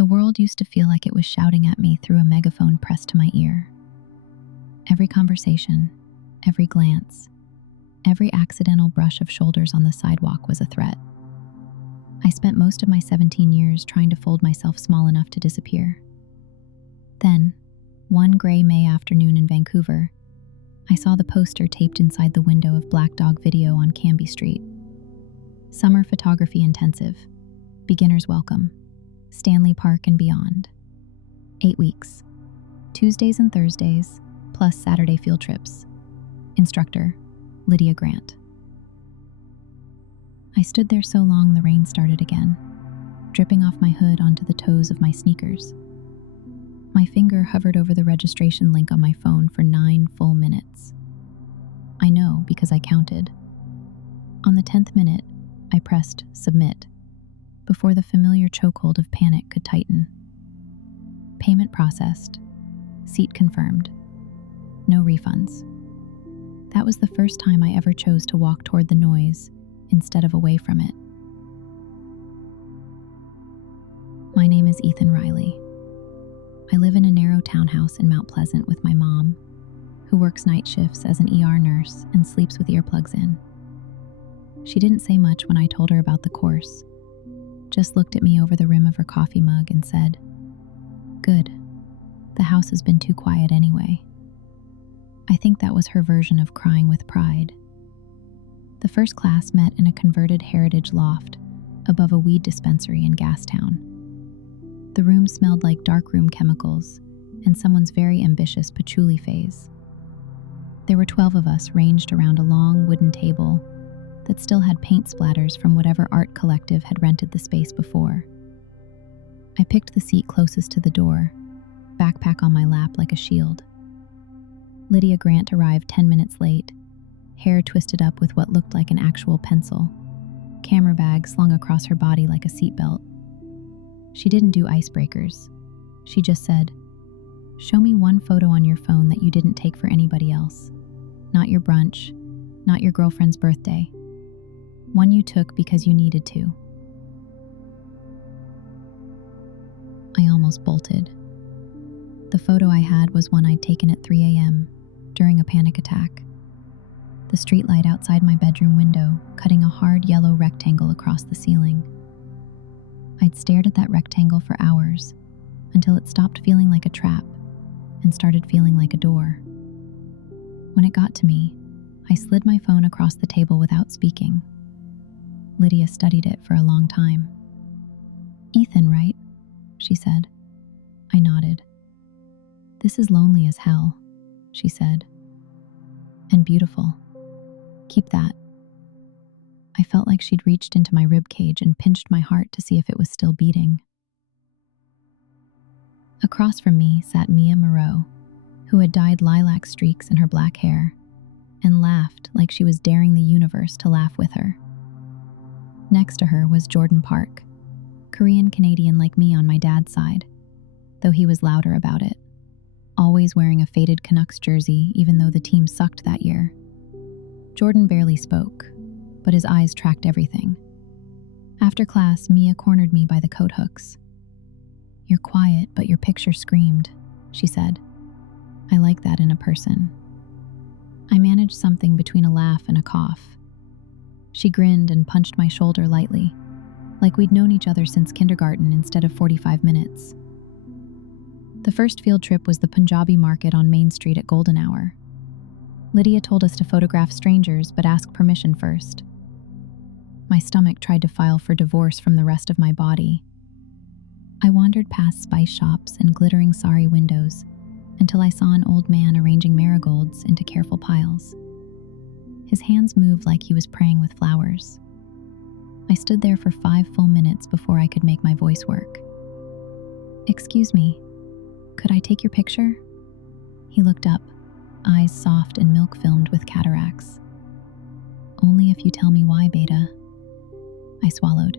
The world used to feel like it was shouting at me through a megaphone pressed to my ear. Every conversation, every glance, every accidental brush of shoulders on the sidewalk was a threat. I spent most of my 17 years trying to fold myself small enough to disappear. Then, one gray May afternoon in Vancouver, I saw the poster taped inside the window of Black Dog Video on Cambie Street. Summer photography intensive, beginner's welcome, Stanley Park and beyond. 8 weeks, Tuesdays and Thursdays, plus Saturday field trips. Instructor, Lydia Grant. I stood there so long the rain started again, dripping off my hood onto the toes of my sneakers. My finger hovered over the registration link on my phone for 9 full minutes. I know because I counted. On the 10th minute, I pressed submit before the familiar chokehold of panic could tighten. Payment processed. Seat confirmed. No refunds. That was the first time I ever chose to walk toward the noise instead of away from it. My name is Ethan Reilly. I live in a narrow townhouse in Mount Pleasant with my mom, who works night shifts as an ER nurse and sleeps with earplugs in. She didn't say much when I told her about the course, just looked at me over the rim of her coffee mug and said, "Good. The house has been too quiet anyway." I think that was her version of crying with pride. The first class met in a converted heritage loft above a weed dispensary in Gastown. The room smelled like darkroom chemicals and someone's very ambitious patchouli phase. There were 12 of us ranged around a long wooden table that still had paint splatters from whatever art collective had rented the space before. I picked the seat closest to the door, backpack on my lap like a shield. Lydia Grant arrived 10 minutes late, hair twisted up with what looked like an actual pencil, camera bag slung across her body like a seatbelt. She didn't do icebreakers. She just said, "Show me one photo on your phone that you didn't take for anybody else. Not your brunch, not your girlfriend's birthday. One you took because you needed to." I almost bolted. The photo I had was one I'd taken at 3 a.m. during a panic attack. The streetlight outside my bedroom window cutting a hard yellow rectangle across the ceiling. I'd stared at that rectangle for hours until it stopped feeling like a trap and started feeling like a door. When it got to me, I slid my phone across the table without speaking. Lydia studied it for a long time. "Ethan, right?" she said. I nodded. "This is lonely as hell," she said. "And beautiful. Keep that." I felt like she'd reached into my ribcage and pinched my heart to see if it was still beating. Across from me sat Mia Moreau, who had dyed lilac streaks in her black hair, and laughed like she was daring the universe to laugh with her. Next to her was Jordan Park, Korean-Canadian like me on my dad's side, though he was louder about it, always wearing a faded Canucks jersey even though the team sucked that year. Jordan barely spoke, but his eyes tracked everything. After class, Mia cornered me by the coat hooks. "You're quiet, but your picture screamed," she said. "I like that in a person." I managed something between a laugh and a cough. She grinned and punched my shoulder lightly, like we'd known each other since kindergarten instead of 45 minutes. The first field trip was the Punjabi market on Main Street at golden hour. Lydia told us to photograph strangers but ask permission first. My stomach tried to file for divorce from the rest of my body. I wandered past spice shops and glittering sari windows until I saw an old man arranging marigolds into careful piles. His hands moved like he was praying with flowers. I stood there for 5 full minutes before I could make my voice work. "Excuse me, could I take your picture?" He looked up, eyes soft and milk-filmed with cataracts. "Only if you tell me why, Beta." I swallowed.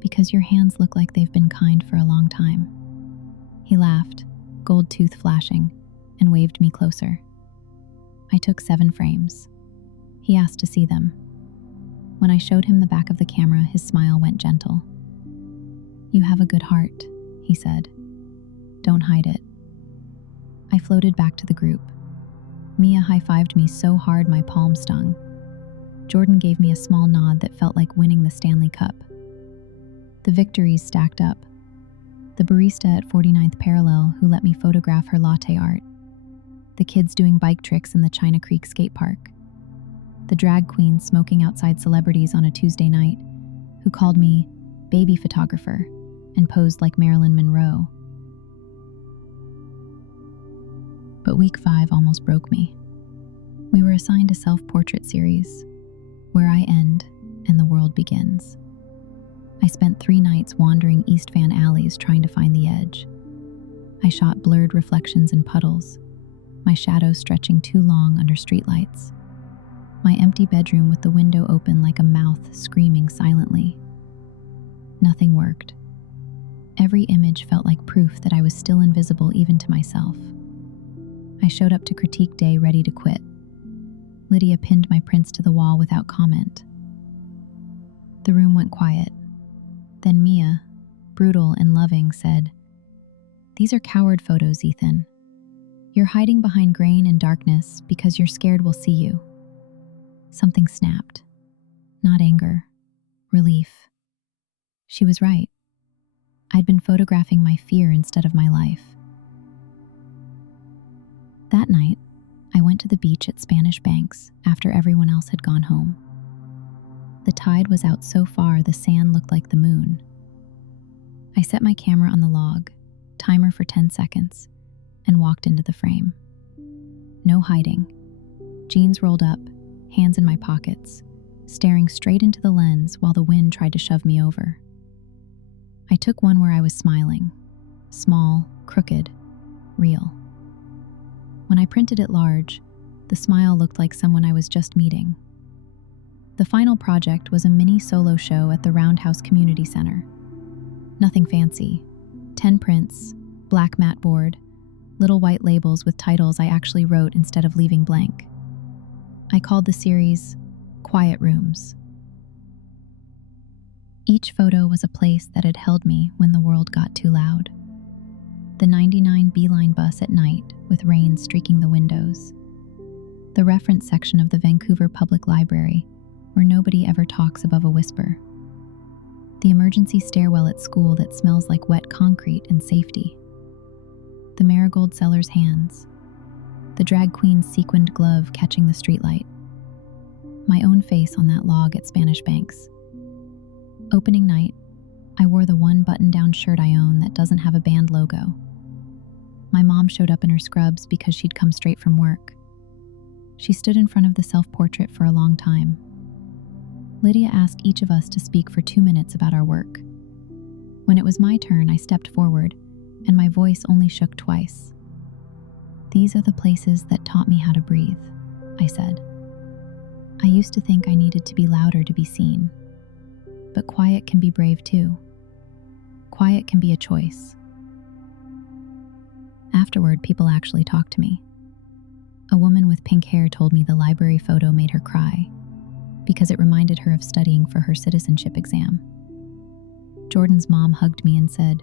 "Because your hands look like they've been kind for a long time." He laughed, gold tooth flashing, and waved me closer. I took 7 frames. He asked to see them. When I showed him the back of the camera, his smile went gentle. "You have a good heart," he said. Don't hide it. I floated back to the group. Mia high-fived me so hard my palm stung. Jordan gave me a small nod that felt like winning the Stanley Cup. The victories stacked up. The barista at 49th Parallel who let me photograph her latte art. The kids doing bike tricks in the China Creek skate park. The drag queens smoking outside celebrities on a Tuesday night who called me baby photographer and posed like Marilyn Monroe. But week 5 almost broke me. We were assigned a self-portrait series, where I end and the world begins. I spent 3 nights wandering East Van alleys trying to find the edge. I shot blurred reflections in puddles, my shadows stretching too long under streetlights. My empty bedroom with the window open like a mouth screaming silently. Nothing worked. Every image felt like proof that I was still invisible even to myself. I showed up to critique day ready to quit. Lydia pinned my prints to the wall without comment. The room went quiet. Then Mia, brutal and loving, said, "These are coward photos, Ethan. You're hiding behind grain and darkness because you're scared we'll see you." Something snapped. Not anger, relief. She was right. I'd been photographing my fear instead of my life. That night, I went to the beach at Spanish Banks after everyone else had gone home. The tide was out so far the sand looked like the moon. I set my camera on the log, timer for 10 seconds, and walked into the frame. No hiding. Jeans rolled up, hands in my pockets, staring straight into the lens while the wind tried to shove me over. I took one where I was smiling, small, crooked, real. When I printed it large, the smile looked like someone I was just meeting. The final project was a mini solo show at the Roundhouse Community Center. Nothing fancy. 10 prints, black matte board, little white labels with titles I actually wrote instead of leaving blank. I called the series Quiet Rooms. Each photo was a place that had held me when the world got too loud. The 99 Beeline bus at night with rain streaking the windows. The reference section of the Vancouver Public Library where nobody ever talks above a whisper. The emergency stairwell at school that smells like wet concrete and safety. The marigold seller's hands. The drag queen's sequined glove catching the streetlight. My own face on that log at Spanish Banks. Opening night, I wore the one button-down shirt I own that doesn't have a band logo. My mom showed up in her scrubs because she'd come straight from work. She stood in front of the self-portrait for a long time. Lydia asked each of us to speak for 2 minutes about our work. When it was my turn, I stepped forward, and my voice only shook twice. "These are the places that taught me how to breathe," I said. I used to think I needed to be louder to be seen. But quiet can be brave too. Quiet can be a choice. Afterward, people actually talked to me. A woman with pink hair told me the library photo made her cry because it reminded her of studying for her citizenship exam. Jordan's mom hugged me and said,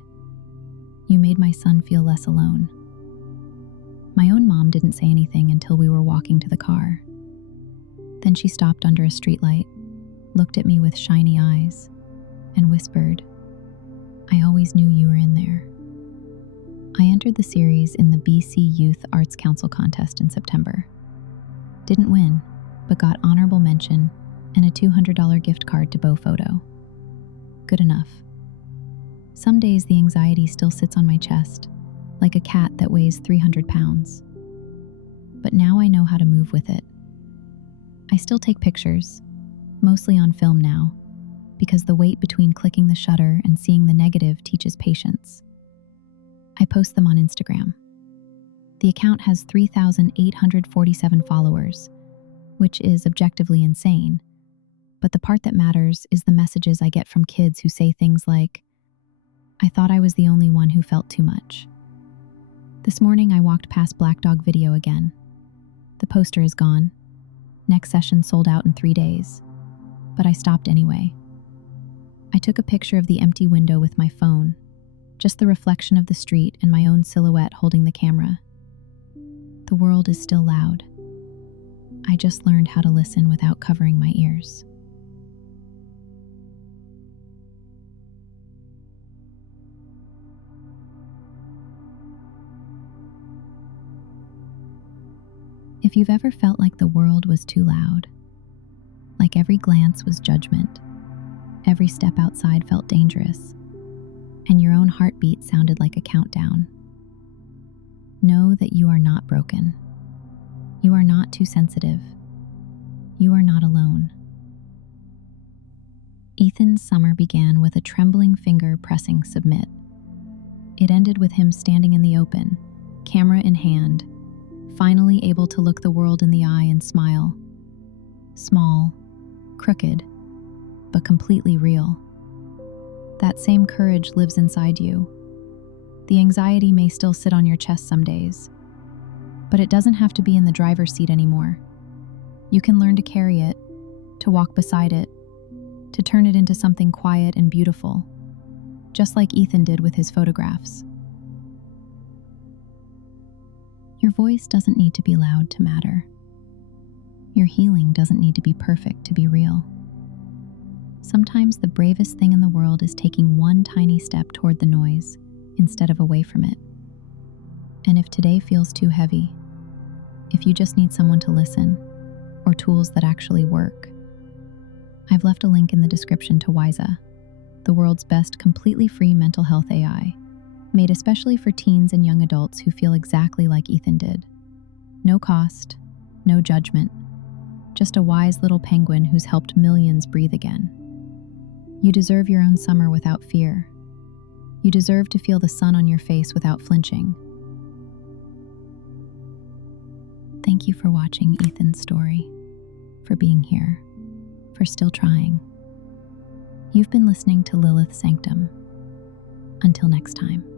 "You made my son feel less alone." My own mom didn't say anything until we were walking to the car. Then she stopped under a streetlight, looked at me with shiny eyes, and whispered, "I always knew you were in there." I entered the series in the BC Youth Arts Council contest in September. Didn't win, but got honorable mention and a $200 gift card to Bow Photo. Good enough. Some days the anxiety still sits on my chest, like a cat that weighs 300 pounds. But now I know how to move with it. I still take pictures, mostly on film now, because the wait between clicking the shutter and seeing the negative teaches patience. I post them on Instagram. The account has 3,847 followers, which is objectively insane. But the part that matters is the messages I get from kids who say things like, "I thought I was the only one who felt too much." This morning I walked past Black Dog Video again. The poster is gone. Next session sold out in 3 days. But I stopped anyway. I took a picture of the empty window with my phone, just the reflection of the street and my own silhouette holding the camera. The world is still loud. I just learned how to listen without covering my ears. If you've ever felt like the world was too loud, like every glance was judgment, every step outside felt dangerous, and your own heartbeat sounded like a countdown, know that you are not broken. You are not too sensitive. You are not alone. Ethan's summer began with a trembling finger pressing submit. It ended with him standing in the open, camera in hand, finally able to look the world in the eye and smile. Small, crooked, but completely real. That same courage lives inside you. The anxiety may still sit on your chest some days, but it doesn't have to be in the driver's seat anymore. You can learn to carry it, to walk beside it, to turn it into something quiet and beautiful, just like Ethan did with his photographs. Your voice doesn't need to be loud to matter. Your healing doesn't need to be perfect to be real. Sometimes the bravest thing in the world is taking one tiny step toward the noise instead of away from it. And if today feels too heavy, if you just need someone to listen, or tools that actually work, I've left a link in the description to Wiza, the world's best completely free mental health AI, made especially for teens and young adults who feel exactly like Ethan did. No cost, no judgment, just a wise little penguin who's helped millions breathe again. You deserve your own summer without fear. You deserve to feel the sun on your face without flinching. Thank you for watching Ethan's story, for being here, for still trying. You've been listening to Lilith Sanctum. Until next time.